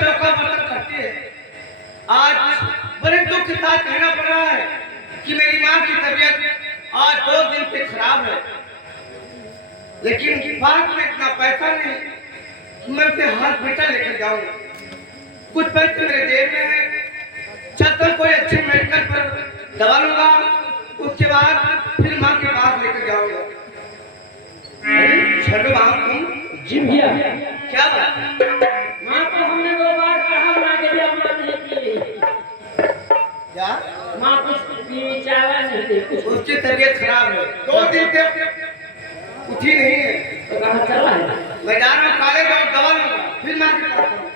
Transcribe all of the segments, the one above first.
चौका बर्तन करती है। आज बड़े दुख के साथ कहना पड़ रहा है कि मेरी माँ की तबीयत आज 2 दिन से खराब है, लेकिन पास में इतना पैसा नहीं कि मैं उसे हॉस्पिटल लेकर जाऊं। कुछ पैसे मेरे जेब में है, चलता कोई अच्छे मेडिकल पर दवा लूंगा, उसके बाद फिर माँ के पास लेकर जाऊंगा। छठो माँ तुम? जी भैया। क्या बात? माँ को हमने 2 बार कहा माँ के लिए माँ नहीं पी। क्या? माँ कुछ पी चावा नहीं देती। उसकी तबीयत खराब है, 2 दिन से उठी नहीं है। तो कहाँ चला है? मैं जा रहा हूँ कॉलेज और दवा लूंगा, फिर माँ के पास आऊंगा।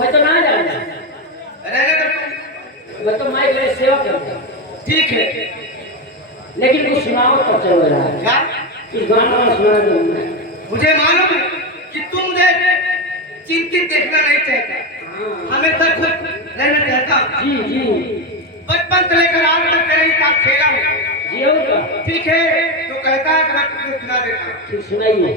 मैं तो ना जाऊंगा। रहने दो तुम। मैं तो माँ के लिए सेवा करूंगा। ठीक है, लेकिन कुछ सुनाओ तब चल रहा है। क्या? कुछ गाना सुना दो। मुझे मालूम है कि तुम मुझे चिंतित देखना नहीं चाहता, हमेशा खुश रहना चाहता। जी जी बचपन से लेकर आज तक तेरे ही साथ खेला हूँ। जी होगा। ठीक है, तो कहता है कि मैं तुझे सुना देता हूँ। ठीक सुनाइए।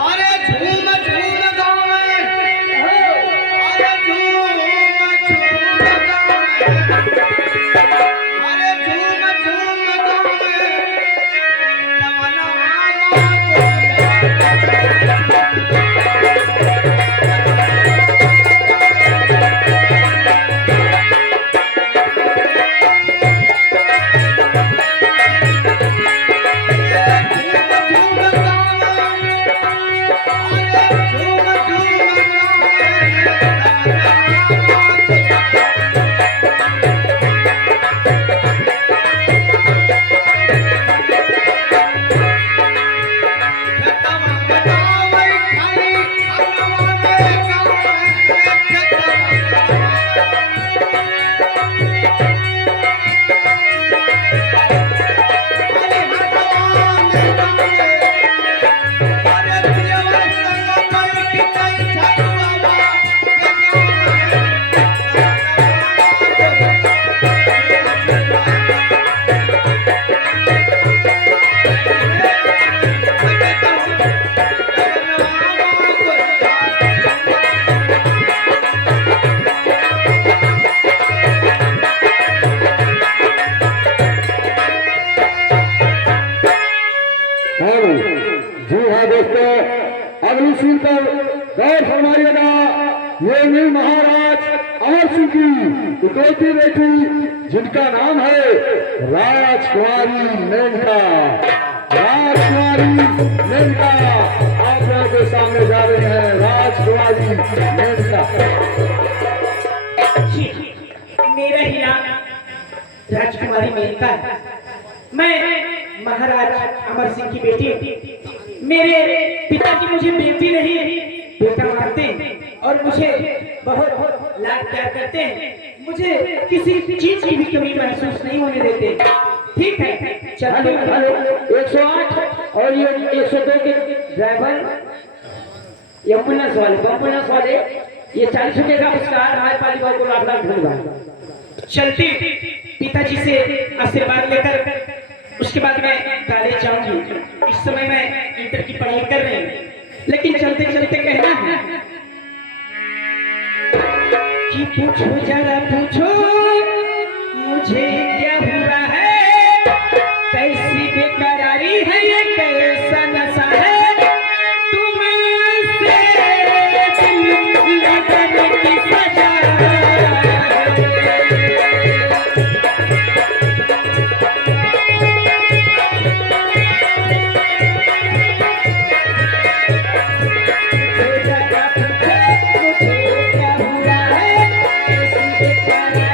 अरे झूम झूम गाँव में, अरे झूम झूम गाँव में, अरे झूम झूम गाँव में, जवाना अगली सीन पर गौर फरमाइएगा। ये नील महाराज अमर सिंह की इकलौती बेटी, जिनका नाम है राजकुमारी मेनका। राजकुमारी मेनका आप लोगों के सामने जा रहे हैं। राजकुमारी मेनका। मेरा ही नाम राजकुमारी मेनका है। मैं महाराज अमर सिंह की बेटी। मेरे पिताजी मुझे बेटी नहीं बेटा मानते और मुझे बहुत लाड प्यार करते हैं। मुझे किसी चीज की भी कमी महसूस नहीं होने देते। ठीक है, चलो 108 और ये 102 के ड्राइवर एम्बुलेंस वाले ये 40 रुपए का पुरस्कार हमारे पालिका को लाख धन्यवाद। चलती पिताजी से आशीर्वाद लेकर उसके बाद मैं कॉलेज जाऊंगी। इस समय मैं इंटर की पढ़ाई कर रही हूँ, लेकिन चलते चलते कहना है कि पूछो जरा पूछो मुझे क्या हुआ है, कैसी बेकरारी है ये, कैसा नशा है तुमसे दिल लगने की सजा। मुझे क्या हुआ है, कैसी बेकरारी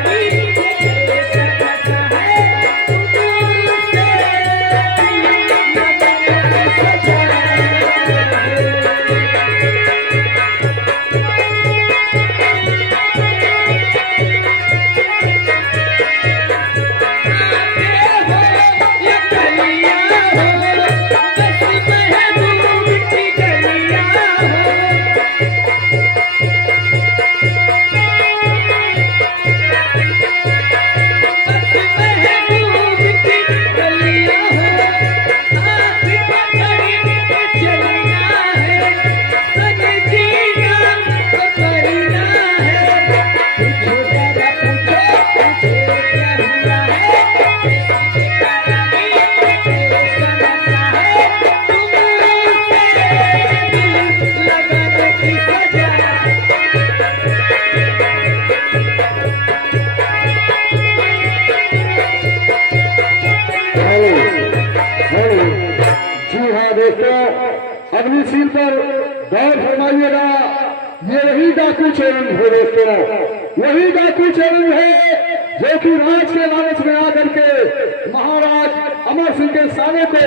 दोस्तों अगली सीन पर गौर फरमाइएगा। ये वही डाकू चैलेंज है दोस्तों, वही डाकू चैलेंज है जो कि राज के लालच में आकर के महाराज अमर सिंह के सामने को